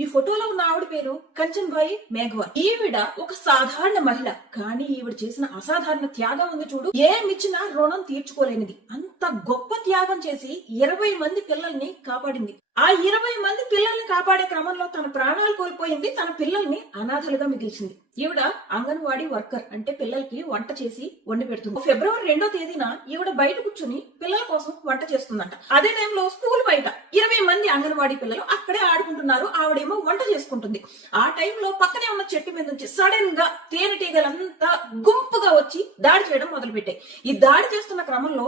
ఈ ఫోటోలో ఉన్న ఆవిడ పేరు కంచన్బాయి మేఘవాల్. ఈవిడ ఒక సాధారణ మహిళ, కానీ ఈవిడ చేసిన అసాధారణ త్యాగం ఉంది చూడు. ఏమిచ్చినా రుణం తీర్చుకోలేనిది. అంత గొప్ప త్యాగం చేసి 20 మంది పిల్లల్ని కాపాడింది. ఆ 20 మంది పిల్లల్ని కాపాడే క్రమంలో తన ప్రాణాలు కోల్పోయింది. తన పిల్లల్ని అనాథలుగా మిగిల్చింది. ఈవిడ అంగన్వాడీ వర్కర్, అంటే పిల్లలకి వంట చేసి వండి పెడుతుంది. ఫిబ్రవరి 2వ తేదీన ఈవిడ బయట కూర్చుని పిల్లల కోసం వంట చేస్తుందంట. అదే టైంలో స్కూల్ బయట 20 మంది అంగన్వాడీ పిల్లలు అక్కడే ఆడుకుంటున్నారు. ఆవిడేమో వంట చేసుకుంటుంది. ఆ టైంలో పక్కనే ఉన్న చెట్టు మీద నుంచి సడన్ గా తేనెటీగలంతా గుంపుగా వచ్చి దాడి చేయడం మొదలు పెట్టాయి. ఈ దాడి చేస్తున్న క్రమంలో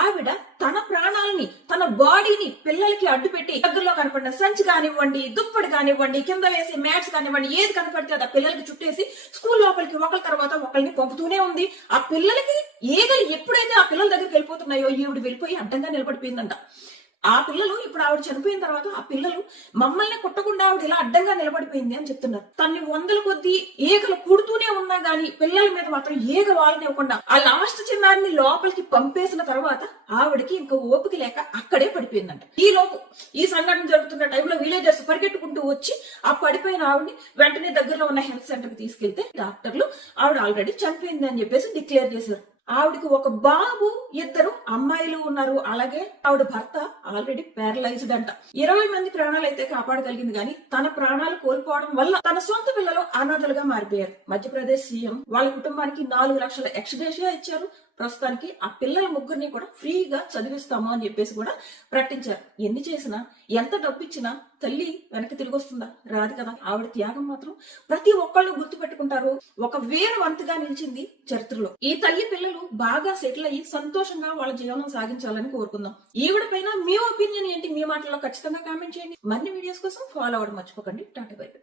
ఆవిడ తన ప్రాణాలని, తన బాడీని పిల్లలకి అడ్డు పెట్టి దగ్గరలో కనపడిన సంచి కానివ్వండి, దుప్పటి కానివ్వండి, కింద వేసి మ్యాట్స్ కానివ్వండి, ఏది కనపడితే అది ఆ పిల్లలకి చుట్టేసి స్కూల్ లోపలికి ఒకరి తర్వాత ఒకరిని పంపుతూనే ఉంది. ఆ పిల్లలకి ఈగలు ఎప్పుడైతే ఆ పిల్లల దగ్గరికి వెళ్ళిపోతున్నాయో ఈవిడ వెళ్ళిపోయి అడ్డంగా నిలబడిపోయిందంట. ఆ పిల్లలు ఇప్పుడు ఆవిడ చనిపోయిన తర్వాత ఆ పిల్లలు మమ్మల్ని కుట్టకుండా ఆవిడ ఇలా అడ్డంగా నిలబడిపోయింది అని చెప్తున్నారు. తన్ని 100 కొద్దీ ఈగలు కుడుతూనే ఉన్నా గానీ పిల్లల మీద మాత్రం ఈగ వాళ్ళనివ్వకుండా ఆ లాస్ట్ చిన్నారిని లోపలికి పంపేసిన తర్వాత ఆవిడకి ఇంకా ఓపిక లేక అక్కడే పడిపోయిందంట. ఈ లోపు ఈ సంఘటన జరుగుతున్న టైంలో విలేజర్స్ పరిగెట్టుకుంటూ వచ్చి ఆ పడిపోయిన ఆవిడని వెంటనే దగ్గరలో ఉన్న హెల్త్ సెంటర్ కి తీసుకెళ్తే డాక్టర్లు ఆవిడ ఆల్రెడీ చనిపోయింది అని చెప్పేసి డిక్లేర్ చేశారు. ఆవిడకి ఒక బాబు, 2 అమ్మాయిలు ఉన్నారు. అలాగే ఆవిడ భర్త ఆల్రెడీ ప్యారలైజ్డ్ అంట. 20 మంది ప్రాణాలు అయితే కాపాడగలిగింది, కానీ తన ప్రాణాలు కోల్పోవడం వల్ల తన సొంత పిల్లలు అనాథలుగా మారిపోయారు. మధ్యప్రదేశ్ సీఎం వాళ్ళ కుటుంబానికి 4 లక్షల ఎక్స్గ్రేషియా ఇచ్చారు. ప్రస్తుతానికి ఆ పిల్లల ముగ్గురిని కూడా ఫ్రీగా చదివిస్తాము అని చెప్పేసి కూడా ప్రకటించారు. ఎన్ని చేసినా, ఎంత డబ్బు ఇచ్చినా తల్లి వెనక్కి తిరిగి వస్తుందా? రాదు కదా. ఆవిడ త్యాగం మాత్రం ప్రతి ఒక్కళ్ళు గుర్తు పెట్టుకుంటారు. ఒక వేరవంతుగా నిలిచింది చరిత్రలో. ఈ తల్లి పిల్లలు బాగా సెటిల్ అయ్యి సంతోషంగా వాళ్ళ జీవనం సాగించాలని కోరుకుందాం. ఈవిడ పైన మీ ఒపీనియన్ ఏంటి? మీ మాటల్లో ఖచ్చితంగా కామెంట్ చేయండి. మరిన్ని వీడియోస్ కోసం ఫాలో అవ్వడం మర్చిపోకండి. Tata bye by.